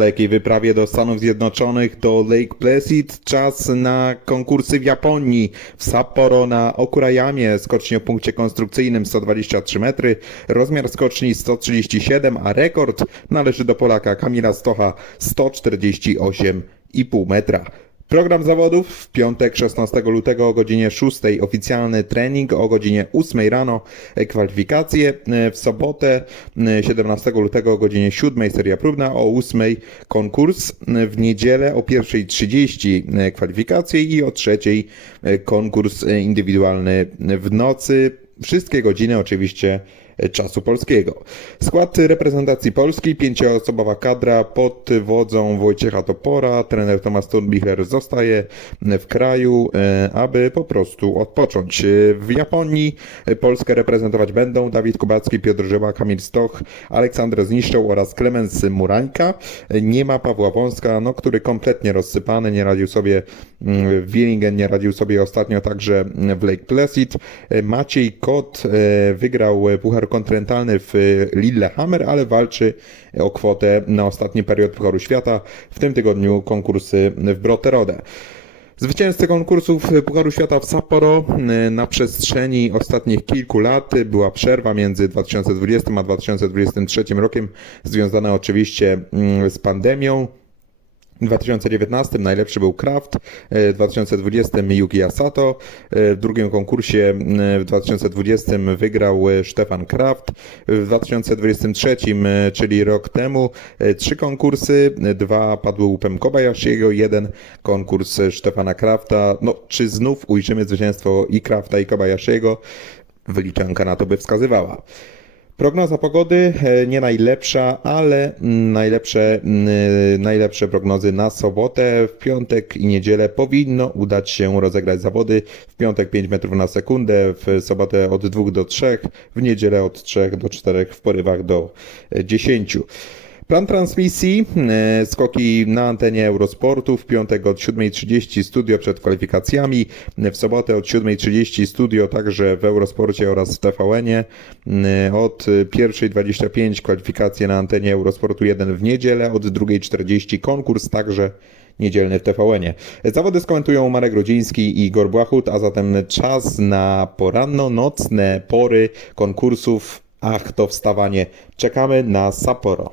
dalekiej wyprawie do Stanów Zjednoczonych, do Lake Placid. Czas na konkursy w Japonii. W Sapporo na Okurayamie skoczni o punkcie konstrukcyjnym 123 metry, rozmiar skoczni 137, a rekord należy do Polaka Kamila Stocha 148,5 metra. Program zawodów w piątek 16 lutego o godzinie 6 oficjalny trening, o godzinie 8 rano. E, kwalifikacje, e, w sobotę e, 17 lutego o godzinie 7 seria próbna, o 8 konkurs, e, w niedzielę o 1.30 e, kwalifikacje i o 3 e, konkurs e, indywidualny w nocy. Wszystkie godziny oczywiście czasu polskiego. Skład reprezentacji Polski, pięcioosobowa kadra pod wodzą Wojciecha Topora, trener Tomasz Thunbichler zostaje w kraju, e, aby po prostu odpocząć. W Japonii Polskę reprezentować będą Dawid Kubacki, Piotr Żyła, Kamil Stoch, Aleksander Zniszczoł oraz Klemens Murańka. Nie ma Pawła Wąska, no, który kompletnie rozsypany, nie radził sobie mm, w Willingen, nie radził sobie ostatnio także w Lake Placid. Maciej Kot e, wygrał Puchar Kontynentalny w Lillehammer, ale walczy o kwotę na ostatni period Pucharu Świata. W tym tygodniu konkursy w Brotterode. Zwycięzcy konkursów Pucharu Świata w Sapporo y, na przestrzeni ostatnich kilku lat była przerwa między 2020 a 2023 rokiem, związana oczywiście mm, z pandemią. W 2019 najlepszy był Kraft, w 2020 Yuki Asato, w drugim konkursie w 2020 wygrał e, Stefan Kraft, w 2023, e, czyli rok temu, e, trzy konkursy, dwa padły łupem Kobayashiego, jeden konkurs Stefana Krafta. No, czy znów ujrzymy zwycięstwo i Krafta i Kobayashiego? Wyliczanka na to by wskazywała. Prognoza pogody e, nie najlepsza, ale mm, najlepsze, mm, najlepsze prognozy na sobotę. W piątek i niedzielę powinno udać się rozegrać zawody. W piątek 5 metrów na sekundę, w sobotę od 2 do 3, w niedzielę od 3 do 4, w porywach do e, 10. Plan transmisji, e, skoki na antenie Eurosportu, w piątek od 7.30 studio przed kwalifikacjami, w sobotę od 7.30 studio także w Eurosporcie oraz w TVN-ie, e, od 1.25 kwalifikacje na antenie Eurosportu 1 w niedzielę, od 2.40 konkurs także niedzielny w TVN-ie. Zawody skomentują Marek Rodziński i Igor Błachut, a zatem czas na poranno-nocne pory konkursów Ach, to wstawanie. Czekamy na Sapporo.